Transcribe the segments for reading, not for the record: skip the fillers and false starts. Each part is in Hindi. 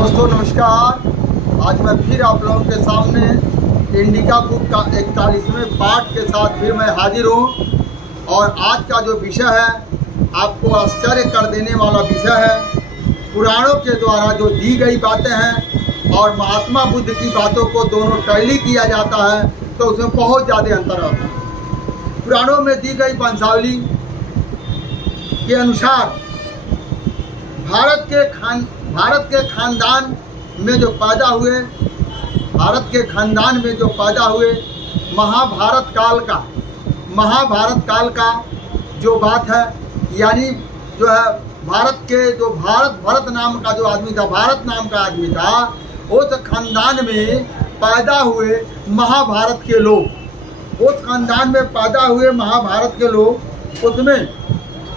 दोस्तों नमस्कार। आज मैं फिर आप लोगों के सामने इंडिका बुक का 41वें पार्ट के साथ फिर मैं हाजिर हूँ। और आज का जो विषय है आपको आश्चर्य कर देने वाला विषय है। पुराणों के द्वारा जो दी गई बातें हैं और महात्मा बुद्ध की बातों को दोनों टैली किया जाता है तो उसमें बहुत ज़्यादा अंतर आता है। पुराणों में दी गई वंशावली के अनुसार भारत के खानदान में जो पैदा हुए महाभारत काल का जो बात है, यानी जो है भरत नाम का जो आदमी था, भारत नाम का आदमी था, उस खानदान में पैदा हुए महाभारत के लोग, उस खानदान में पैदा हुए महाभारत के लोग, उसमें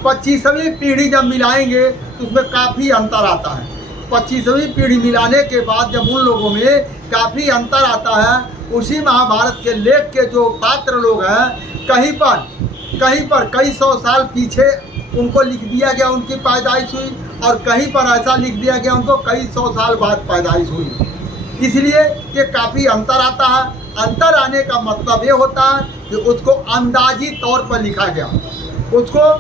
25वीं पीढ़ी जब मिलाएंगे तो उसमें काफ़ी अंतर आता है। 25वीं पीढ़ी मिलाने के बाद जब उन लोगों में काफ़ी अंतर आता है, उसी महाभारत के लेख के जो पात्र लोग हैं, कहीं पर कई सौ साल पीछे उनको लिख दिया गया उनकी पैदाइश हुई, और कहीं पर ऐसा लिख दिया गया उनको कई सौ साल बाद पैदाइश हुई। इसलिए ये काफ़ी अंतर आता है। अंतर आने का मतलब ये होता है कि उसको अंदाजी तौर पर लिखा गया, उसको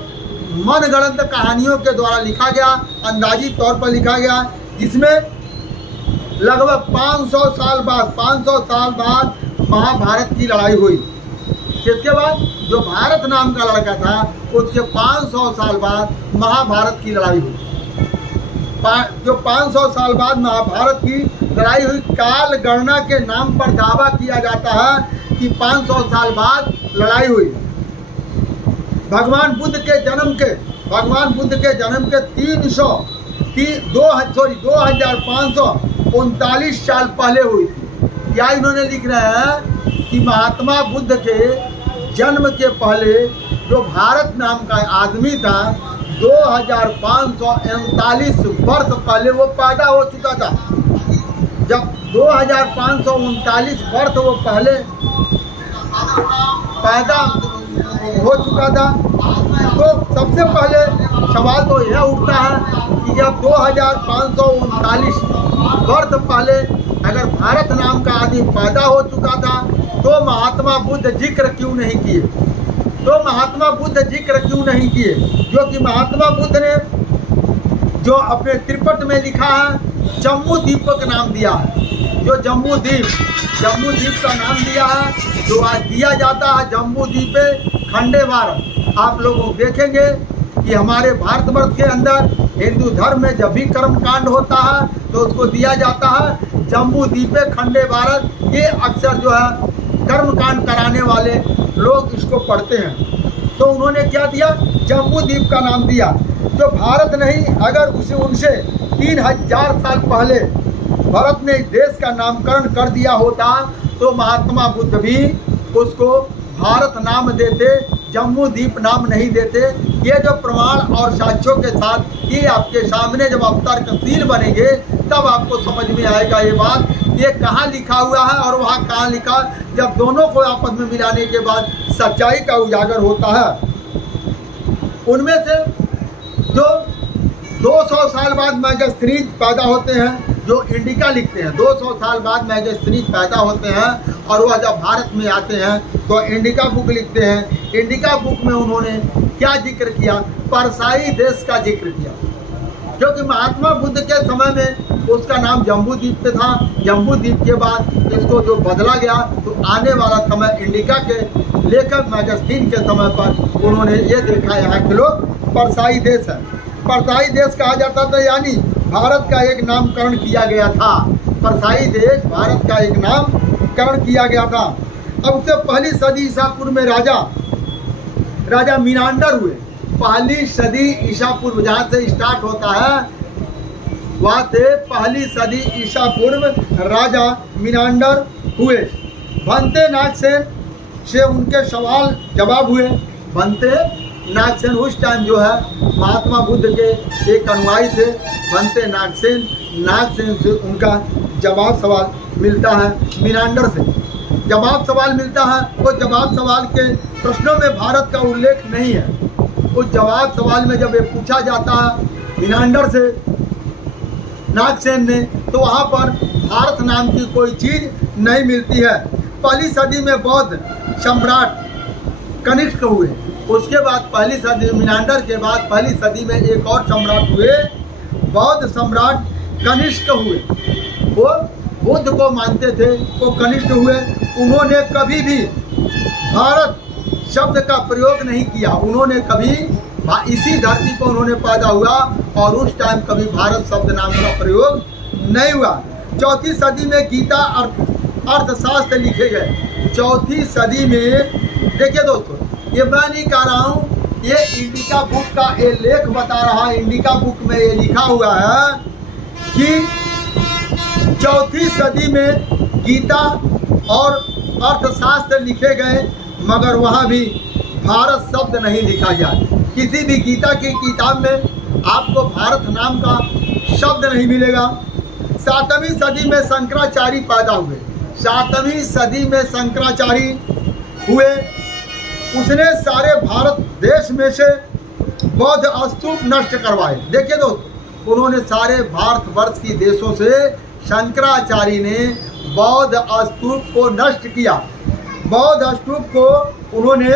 मनगढ़ंत कहानियों के द्वारा लिखा गया, अंदाजी तौर पर लिखा गया, जिसमें लगभग 500 साल बाद महाभारत की लड़ाई हुई। इसके बाद जो भारत नाम का लड़का था उसके 500 साल बाद महाभारत की लड़ाई हुई। जो 500 साल बाद महाभारत की लड़ाई हुई, काल गणना के नाम पर दावा किया जाता है कि 500 साल बाद लड़ाई हुई। भगवान बुद्ध के जन्म के 2539 साल पहले हुई थी। या इन्होंने लिख रहे हैं कि महात्मा बुद्ध के जन्म के पहले जो भारत नाम का आदमी था 2539 वर्ष पहले वो पैदा हो चुका था। जब 2539 वर्ष वो पहले पैदा हो चुका था, तो सबसे पहले सवाल तो यह उठता है कि जब 2539 वर्ष पहले अगर भारत नाम का आदमी पैदा हो चुका था तो महात्मा बुद्ध जिक्र क्यों नहीं किए? जो कि महात्मा बुद्ध ने जो अपने त्रिपट में लिखा है, जम्मू द्वीप का नाम दिया है। जो जम्मू द्वीप का नाम दिया है, जो आज दिया जाता है जम्मू द्वीप खंडेवार। आप लोग देखेंगे कि हमारे भारतवर्ष के अंदर हिंदू धर्म में जब भी कर्मकांड होता है तो उसको दिया जाता है जम्मू द्वीप खंडेवार। ये अक्सर जो है कर्मकांड कराने वाले लोग इसको पढ़ते हैं। तो उन्होंने क्या दिया? जम्मू द्वीप का नाम दिया। जो भारत नहीं, अगर उनसे 3000 साल पहले भारत ने इस देश का नामकरण कर दिया होता तो महात्मा बुद्ध भी उसको भारत नाम देते, जम्मू द्वीप नाम नहीं देते। ये जो प्रमाण और साक्ष्यों के साथ ये आपके सामने जब आप तर्कशील बनेंगे तब आपको समझ में आएगा ये बात, ये कहाँ लिखा हुआ है और वहाँ कहाँ लिखा। जब दोनों को आपस में मिलाने के बाद सच्चाई का उजागर होता है। उनमें से जो 200 साल बाद मैगस्थनीज पैदा होते हैं, जो इंडिका लिखते हैं, 200 साल बाद मैगस्थनीज पैदा होते हैं और वह जब भारत में आते हैं तो इंडिका बुक लिखते हैं। इंडिका बुक में उन्होंने क्या जिक्र किया? परसाई देश का जिक्र किया, क्योंकि महात्मा बुद्ध के समय में उसका नाम जम्बू द्वीप पे था। जम्बू द्वीप के बाद इसको जो बदला गया तो आने वाला समय इंडिका के लेखक मैगस्थीन के समय पर उन्होंने ये देखा यहाँ के लोग परसाई देश है। परसाई देश कहा जाता था, यानी भारत का एक नामकरण किया गया था। परसाई देश भारत का एक नामकरण किया गया था। अब उससे पहली सदी ईसा पूर्व में राजा मीनांडर हुए। पहली सदी ईसा पूर्व जहाँ से स्टार्ट होता है वहाँ से पहली सदी ईसा पूर्व राजा मीनांडर हुए। भंते नागसेन से उनके सवाल जवाब हुए। भंते नागसेन उस टाइम जो है महात्मा बुद्ध के एक अनुयायी थे। भंते नागसेन से उनका जवाब सवाल मिलता है। मीनांडर से जवाब सवाल मिलता है। वो जवाब सवाल के प्रश्नों में भारत का उल्लेख नहीं है। उस जवाब सवाल में जब ये पूछा जाता है मीनांडर से नागसेन ने, तो वहाँ पर भारत नाम की कोई चीज़ नहीं मिलती है। पहली सदी में बौद्ध सम्राट कनिष्क हुए, उसके बाद पहली सदी मिनांडर के बाद पहली सदी में एक और सम्राट हुए, बौद्ध सम्राट कनिष्क हुए। वो बुद्ध को मानते थे, वो कनिष्क हुए। उन्होंने कभी भी भारत शब्द का प्रयोग नहीं किया। उन्होंने कभी इसी धरती पर उन्होंने पैदा हुआ और उस टाइम कभी भारत शब्द नाम का प्रयोग नहीं हुआ। चौथी सदी में गीता अर्थशास्त्र लिखे गए। चौथी सदी में देखिए दोस्तों, ये मैं नहीं कह रहा हूँ, ये इंडिका बुक का ये लेख बता रहा है। इंडिका बुक में ये लिखा हुआ है कि चौथी सदी में गीता और अर्थशास्त्र लिखे गए, मगर वहाँ भी भारत शब्द नहीं लिखा गया। किसी भी गीता की किताब में आपको भारत नाम का शब्द नहीं मिलेगा। 7वीं सदी में शंकराचार्य पैदा हुए। 7वीं सदी में शंकराचार्य हुए। उसने सारे भारत देश में से बौद्ध स्तूप नष्ट करवाए। देखिए दोस्तों, उन्होंने सारे भारतवर्ष की देशों से शंकराचार्य ने बौद्ध स्तूप को नष्ट किया। बौद्ध स्तूप को उन्होंने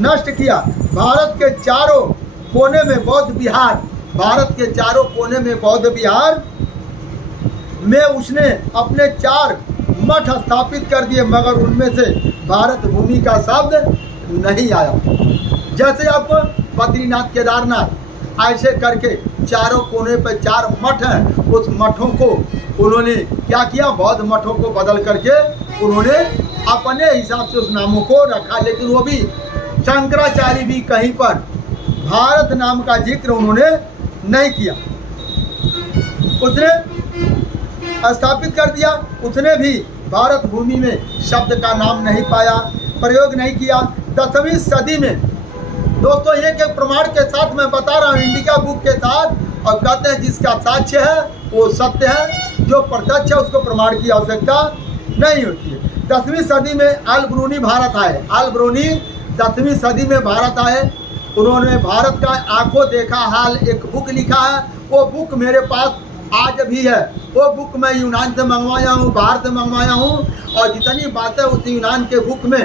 नष्ट किया। भारत के चारों कोने में बौद्ध विहार, भारत के चारों कोने में बौद्ध विहार में उसने अपने 4 मठ स्थापित कर दिए, मगर उनमें से भारत भूमि का शब्द नहीं आया। जैसे आपको बद्रीनाथ, केदारनाथ, ऐसे करके चारों कोने पर 4 मठ हैं। उस मठों को उन्होंने क्या किया, बौद्ध मठों को बदल करके उन्होंने अपने हिसाब से उस नामों को रखा। लेकिन वो भी शंकराचार्य भी कहीं पर भारत नाम का जिक्र उन्होंने नहीं किया। उसने स्थापित कर दिया। उसने भी भारत भूमि में शब्द का नाम नहीं पाया, प्रयोग नहीं किया। 10वीं सदी में दोस्तों, एक एक प्रमाण के साथ मैं बता रहा हूँ, इंडिका बुक के साथ, और कहते हैं जिसका साक्ष्य है वो सत्य है, जो प्रत्यक्ष है उसको प्रमाण की आवश्यकता नहीं होती है। 10वीं सदी में अल ब्रूनी भारत आए। अल ब्रूनी 10वीं सदी में भारत आए। उन्होंने भारत का आंखों देखा हाल एक बुक लिखा है। वो बुक मेरे पास आज भी है। वो बुक मैं यूनान से मंगवाया हूँ, बाहर से मंगवाया हूँ, और जितनी बातें उस यूनान के बुक में,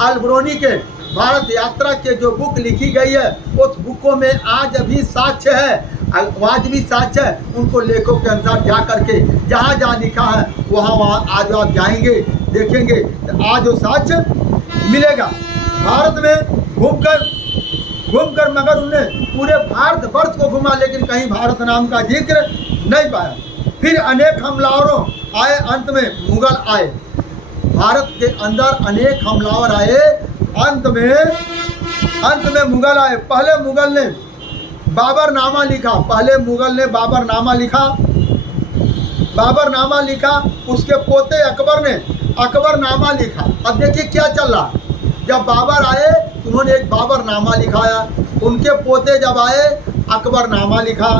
अल ब्रूनी के भारत यात्रा के जो बुक लिखी गई है, उस बुकों में आज भी साक्ष्य है, आज भी साक्ष्य है। उनको लेखों के अनुसार जा करके जहाँ जहाँ लिखा है वहाँ आज आप जाएंगे, देखेंगे तो आज वो साक्ष्य मिलेगा। भारत में घूमकर मगर उन्होंने पूरे भारतवर्ष को घुमा, लेकिन कहीं भारत नाम का जिक्र नहीं पाया। फिर अनेक हमलावरों आए, अंत में मुगल आए। भारत के अंदर अनेक हमलावर आए, अंत में मुगल आए। पहले मुगल ने बाबरनामा लिखा। बाबरनामा लिखा। उसके पोते अकबर ने अकबरनामा लिखा। अब देखिए क्या चल रहा। जब बाबर आए उन्होंने एक बाबरनामा लिखाया, उनके पोते जब आए अकबरनामा लिखा।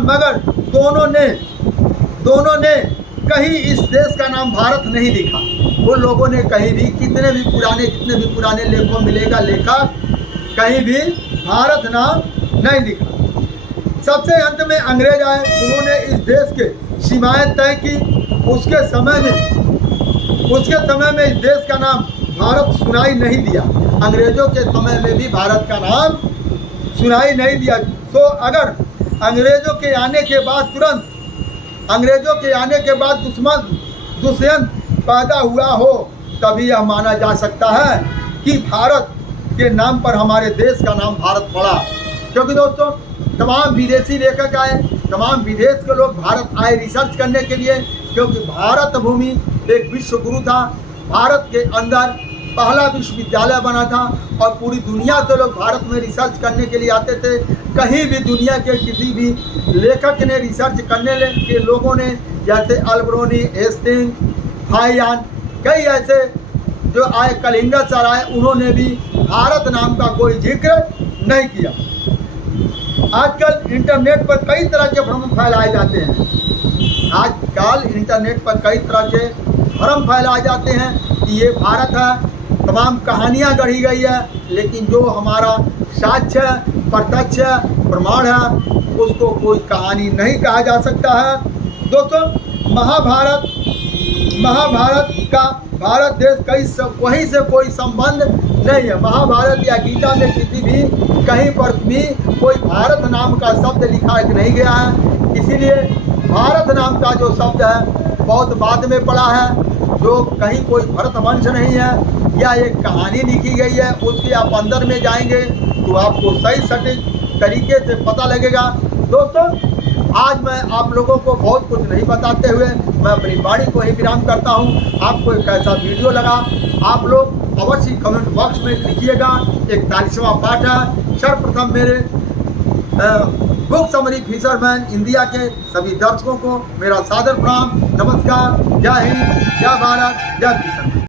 मगर दोनों ने कहीं इस देश का नाम भारत नहीं लिखा। वो लोगों ने कहीं भी जितने भी पुराने लेखों मिलेगा लेखक, कहीं भी भारत नाम नहीं लिखा। सबसे अंत में अंग्रेज आए। उन्होंने इस देश के सीमाएं तय की। उसके समय में इस देश का नाम भारत सुनाई नहीं दिया। अंग्रेजों के समय में भी भारत का नाम सुनाई नहीं दिया। तो अगर अंग्रेजों के आने के बाद दुष्यंत पैदा हुआ हो, तभी यह माना जा सकता है कि भारत के नाम पर हमारे देश का नाम भारत पड़ा। क्योंकि दोस्तों, तमाम विदेशी लेखक आए, तमाम विदेश के लोग भारत आए रिसर्च करने के लिए, क्योंकि भारत भूमि एक विश्व गुरु था। भारत के अंदर पहला विश्वविद्यालय बना था और पूरी दुनिया से लोग भारत में रिसर्च करने के लिए आते थे। कहीं भी दुनिया के किसी भी लेखक ने रिसर्च करने के लोगों ने, जैसे अल ब्रूनी, हेस्टिंग, फाइयान, कई ऐसे जो आए, कलिंगा सर आए, उन्होंने भी भारत नाम का कोई जिक्र नहीं किया। आजकल इंटरनेट पर कई तरह के भ्रम फैलाए जाते हैं। आजकल इंटरनेट पर कई तरह के भ्रम फैलाए जाते हैं कि ये भारत है, तमाम कहानियाँ गढ़ी गई है, लेकिन जो हमारा साक्ष्य, प्रत्यक्ष, प्रमाण है उसको कोई कहानी नहीं कहा जा सकता है। दोस्तों, महाभारत का भारत देश वहीं से कोई संबंध नहीं है। महाभारत या गीता में किसी भी कहीं पर भी कोई भारत नाम का शब्द लिखा नहीं गया है। इसीलिए भारत नाम का जो शब्द है बहुत बाद में पड़ा है, जो कहीं कोई भरत वंश नहीं है या एक कहानी लिखी गई है। उसके आप अंदर में जाएंगे तो आपको सही सटीक तरीके से पता लगेगा। दोस्तों, आज मैं आप लोगों को बहुत कुछ नहीं बताते हुए मैं अपनी वाणी को ही विराम करता हूं। आपको एक कैसा वीडियो लगा आप लोग अवश्य कमेंट बॉक्स में लिखिएगा। 41वां पार्ट है। सर्वप्रथम मेरे बुक समरी फिशरमैन इंडिया के सभी दर्शकों को मेरा सादर प्रणाम, नमस्कार, जय हिंद, जय भारत, जय किसान।